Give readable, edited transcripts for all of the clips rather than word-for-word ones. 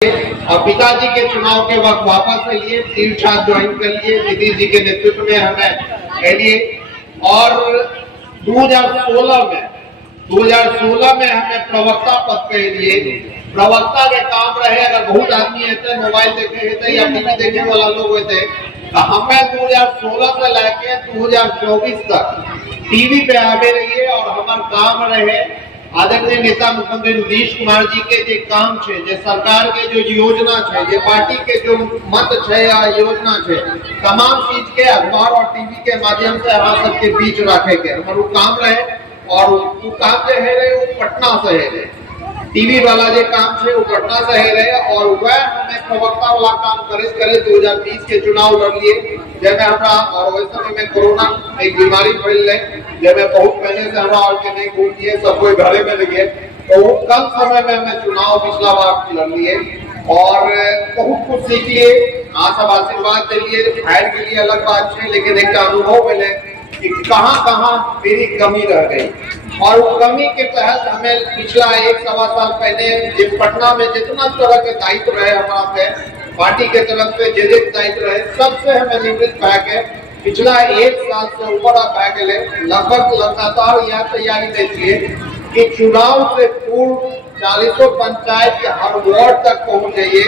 और पिताजी के चुनाव के वक्त वापस लिए, तीर्थाथ ज्वाइन कर लिए, नीतीश जी के नेतृत्व में हमें लिए। और 2016 में हमें प्रवक्ता पद पे लिए। प्रवक्ता के काम रहे, अगर बहुत आदमी होते मोबाइल देखे होते या टीवी देखे वाला लोग होते, तो हमें 2016 से लेके 2024 तक टीवी पे आवे रहिए और हमारे काम रहे आदरणीय नेता मुख्यमंत्री नीतीश कुमार जी के जो काम छे, जो सरकार के जो योजना छे, जो पार्टी के जो मत छे या योजना छे, तमाम चीज के अखबार और टीवी के माध्यम से हम सबके बीच रखे के हमारे काम रहे। और वो काम जो है रहे वो पटना से है, टीवी वाला जो काम छे वो पटना से है रहे। और वह हमें प्रवक्ता वाला काम करे 2020 के चुनाव लड़ लिए, जब हमरा और वैसे समय में कोरोना एक बीमारी फैल रही, जब बहुत पहले से हमरा और के नहीं घूम दिए, सब कोई घरे में लगे, तो वो कम समय में हमें चुनाव पिछला बार लड़ लिए और बहुत कुछ सीख लिए। आप सब आशीर्वाद दिलिए, फायर के लिए अलग बात है, लेकिन एक अनुभव मिले कि कहाँ मेरी कमी रह गई। और वो कमी के तहत हमें पिछला 1-1.25 साल पहले पटना में जितना तरह के दायित्व रहे हमारा पे पार्टी के तरफ से जे दायित्व रहे, सबसे हमें निवृत्त पाके पिछला 1 साल से ऊपर पाके लगभग लगातार यह तैयारी देखिए कि चुनाव से पूर्व 40 पंचायत के हर वार्ड तक पहुंच जाइए,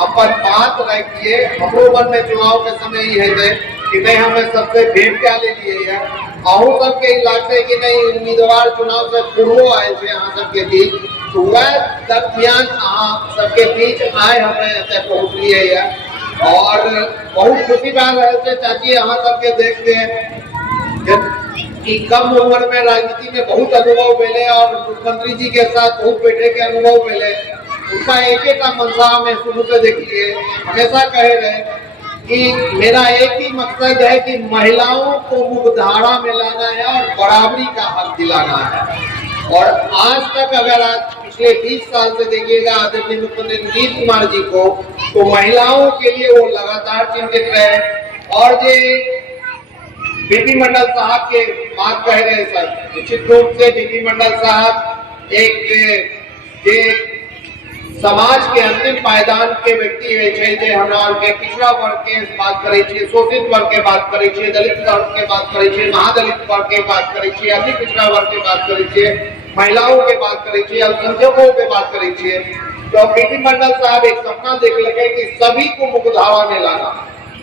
अपन बात रखिए। हमरो मन में चुनाव के समय ही है कि नहीं हमें सबसे भेंट क्या ले लिए है, अहू सबके इलाके की नहीं उम्मीदवार चुनाव से पूर्व आए थे यहाँ सबके बीच, तो वह दरमियान सबके बीच आए हमें पहुँच लिए है। और बहुत खुशी बात है चाची यहाँ सबके देखते कि कम उम्र में राजनीति में बहुत अनुभव मिले और मुख्यमंत्री जी के साथ बहुत बैठे के अनुभव मिले। उनका एक मनसा में शुरू से देखिए हमेशा कहे रहे कि मेरा एक ही मकसद है कि महिलाओं को मुख्यधारा में लाना है और बराबरी का हक दिलाना है। और आज तक अगर आप पिछले 20 साल से देखिएगा आदरणीय मुख्यमंत्री नीतीश कुमार जी को, तो महिलाओं के लिए वो लगातार चिंतित रहे। और जे बीपी मंडल साहब के बात कह रहे सर, निश्चित रूप से बीपी मंडल साहब एक समाज के अंतिम पायदान के व्यक्ति है, हमरा के पिछड़ा वर्ग के बात करे, शोषित वर्ग के बात करे, दलित वर्ग के बात करे, महादलित वर्ग के बात करे, अति पिछड़ा वर्ग के बात करे, महिलाओं के बात करे, अल्पसंख्यकों के बात करे। तो बीपी मंडल साहब एक सपना देख लगे कि सभी को मुख्यधारा में लाना।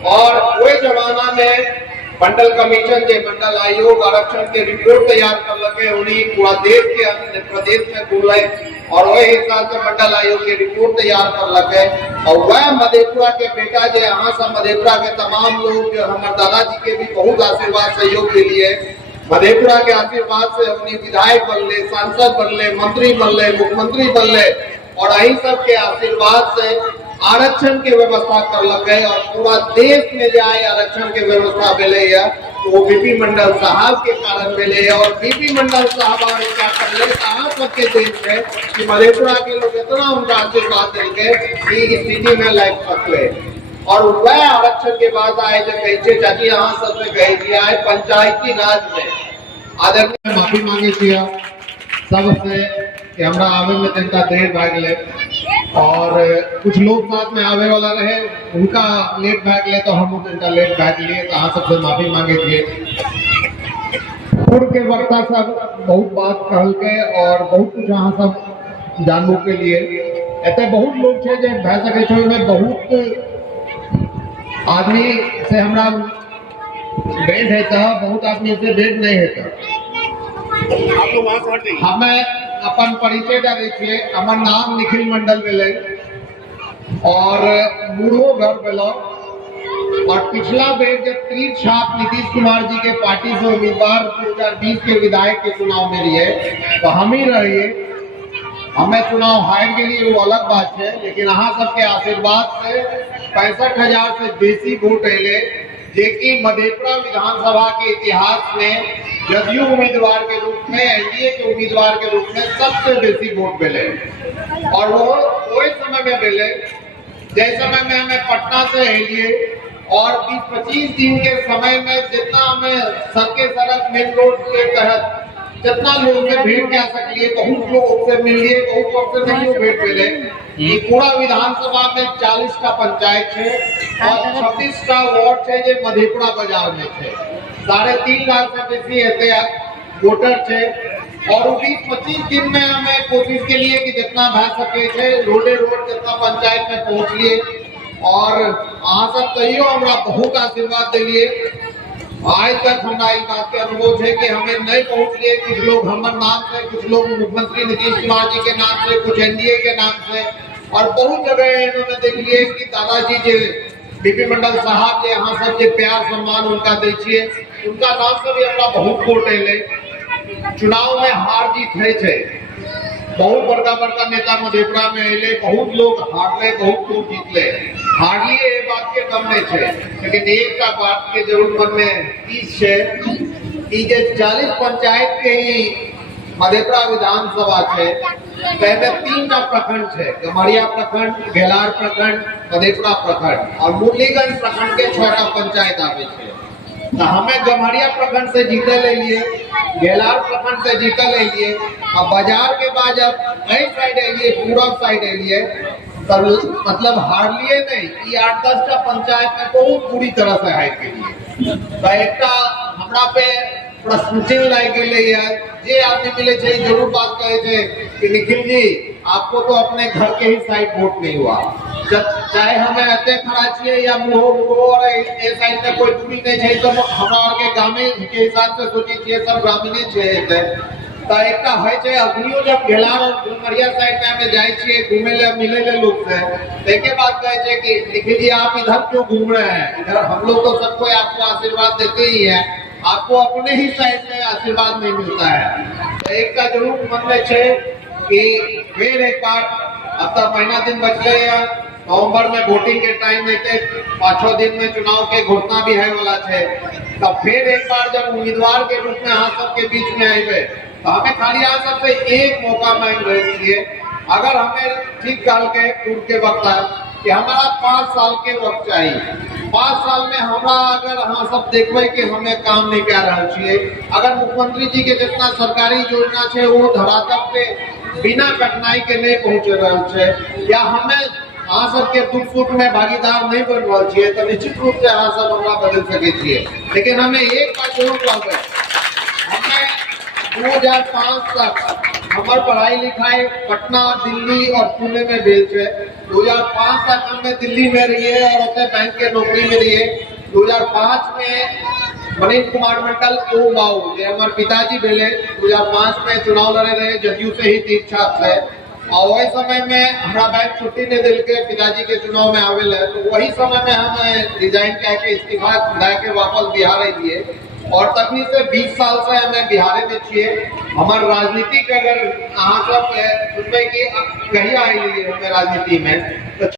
और वही जमाना में मंडल कमीशन के मंडल आयोग आरक्षण के रिपोर्ट तैयार कर लगे, उन्हीं पूरा देश के प्रदेश में बोले और वही हिसाब से मंडल आयोग की रिपोर्ट तैयार कर लगे। और वह मधेपुरा के बेटा जो यहाँ से मधेपुरा के तमाम लोग जो हमारे दादाजी के भी बहुत आशीर्वाद सहयोग के लिए मधेपुरा के आशीर्वाद से अपनी विधायक बनले, सांसद बनले, मंत्री बनले, मुख्यमंत्री बनले और यही सब के आशीर्वाद से आरक्षण के व्यवस्था कर लग गए और पूरा देश में जाए आरक्षण के व्यवस्था मिले है, तो वो बीपी मंडल साहब के कारण मिले। और बीपी मंडल साहब और क्या कर ले सबके देश है कि मधेपुरा के लोग इतना उनका आशीर्वाद देंगे कि इस स्थिति में लायक सकते। और वह आरक्षण के बाद आए जब कहे चाची यहाँ सबसे कहे कि आए पंचायती राज में आदरणीय माफी मांगे थी सबसे कि हमरा आवे में तनका देर भाग ले और कुछ लोग साथ में आवे वाला रहे, उनका लेट भाग ले तो हम उनका लेट भाग लिए, तो यहाँ सबसे माफी मांगे थे। पूर्व के वक्ता सब बहुत बात कहल के और बहुत कुछ यहाँ सब जानबू के लिए ऐसे बहुत लोग थे जो भय सके में बहुत आदमी से हमरा भेंट है, बहुत आदमी से भेंट नहीं है। हमें अपन परिचय देखिए, हमार नाम निखिल मंडल मिले और बूढ़ो घर मिलो। और पिछला बेर जब तीर छाप नीतीश कुमार जी के पार्टी से उम्मीदवार 2020 के विधायक के चुनाव में लिए, तो हम ही रहिए, हमें चुनाव हार के लिए वो अलग बात है, लेकिन यहाँ सबके आशीर्वाद से 65,000 से बेसी वोट अले, जेकि मधेपुरा विधानसभा के इतिहास में जदयू उम्मीदवार के रूप में, एनडीए के उम्मीदवार के रूप में सबसे बेसी वोट मिले। और वो वही समय में मिले जिस समय में हमें पटना से लिए और 20-25 दिन के समय में जितना हमें सबके सड़क मेन रोड के तहत जितना लोग से भेंट क्या सकलिए, बहुत लोग से मिलिए, बहुत लोग से नहीं भेंट मिले। ये पूरा विधानसभा में 40 का पंचायत है और 26 का वार्ड है जो मधेपुरा बाजार में है। 3.5 लाख से बेसी एहतियात वोटर है और 20-25 दिन में हमें कोशिश के लिए कि जितना भा सके थे रोडे रोड जितना पंचायत में पहुंचलिए और अहाँ सब कहियो हमरा बहुत आशीर्वाद दिलिए। आज तक हमारा इस बात के अनुभव है कि हमें नहीं पहुंचलिए, कुछ लोग हमारे नाम से, कुछ लोग मुख्यमंत्री नीतीश कुमार जी के नाम से, कुछ एनडीए के नाम से, और बहुत जगह इन्होंने देख लिए कि दादाजी जो बीपी मंडल साहब जो यहाँ सब जो प्यार सम्मान उनका देखिए, उनका नाम से भी हमारा बहुत वोट है। चुनाव में हार जीत है, बहुत बड़का बड़का नेता मधेपुरा में अले, बहुत लोग हारले, बहुत लोग जीतले, हारली ये बात के कम नहीं है। लेकिन एक का बात के जरूर मन में इस है कि 40 पंचायत के ही मधेपुरा विधानसभा है, पहले 3 का प्रखंड है, गम्हरिया प्रखंड, घेलार प्रखंड, मधेपुरा प्रखंड और मुरलीगंज प्रखंड के 6 का पंचायत आवे है। तो हमें गम्हरिया प्रखंड से जीते ले लिए, घेलार प्रखंड से जीते ले लिए, अब बाजार के बाद जब नई साइड एलिए, पूरब साइड एलिए, तब मतलब हार लिए नहीं, ये 8-10 का पंचायत में बहुत बुरी तरह से हार के लिए। तो एक हमरा पे प्रश्न चिन्ह लाग गए, जे आदमी मिले थे जरूर बात कहे थे कि निखिल जी आपको तो अपने घर के ही साइड वोट नहीं हुआ, चाहे हमें अते खड़ा छिए या मुहो और ए साइड में कोई दूरी नहीं है, तो हमरा के गामे के हिसाब से सोची छिए सब ग्रामीणे छे। तो एक है छे अखनियो जब घेलार और डुमरिया साइड में हमें जाए छिए घूमे ले मिले ले लोग से, देखे बात कहे छे कि निखिल जी आप इधर क्यों घूम रहे हैं, इधर हम लोग तो सबको आपको आशीर्वाद देते ही है, आपको अपने ही साइड में आशीर्वाद नहीं मिलता है। तो एक का जरूर मन में छे कि फिर एक बार अब तक महीना दिन बचले है, नवंबर में वोटिंग के टाइम रहते, 5-6 दिन में चुनाव के घोषणा भी है वाला है। तब फिर एक बार जब उम्मीदवार के रूप में आप सबके बीच में आए तो हमें खाली आप सबसे एक मौका मांग रहे छिए, अगर हमें ठीक काल के पूर्व के वक्त है कि हमारा 5 साल के वक्त चाहिए, 5 साल में हमरा अगर हाँ सब देखबे कि हमें काम नहीं कर रहा छिए, अगर मुख्यमंत्री जी के जितना सरकारी योजना है वो धरातल पे बिना कठिनाई के नहीं पहुँच रहा है, या हमें अहाँ सबके दुख सुख में भागीदार नहीं बन रहा है, तो निश्चित रूप से अहाँ सब हमरा बदल सके छिए। लेकिन हमें एक बात जरूर कहबे, हमें 2005 तक हमार पढ़ाई लिखाई पटना, दिल्ली और पुणे में भेज है। 2005 तक हमें दिल्ली में रहिए और अपने बैंक के नौकरी में रहिए। 2005 में मनीष कुमार मंडल ओम बाबू जो हमारे पिताजी भेले 2005 में चुनाव लड़े रहे जदयू से ही 3 छाप से, और वही समय में हमारा बैंक छुट्टी नहीं दिल के पिताजी के चुनाव में आवेल है, तो वही समय में हम रिजाइन करके इस्तीफा दे के वापस बिहार आइए और तकनी से 20 साल से हमें बिहार में छिए। हमारे राजनीति के अगर अहाँ सब सुनबे कि कहीं आई हमें राजनीति में तो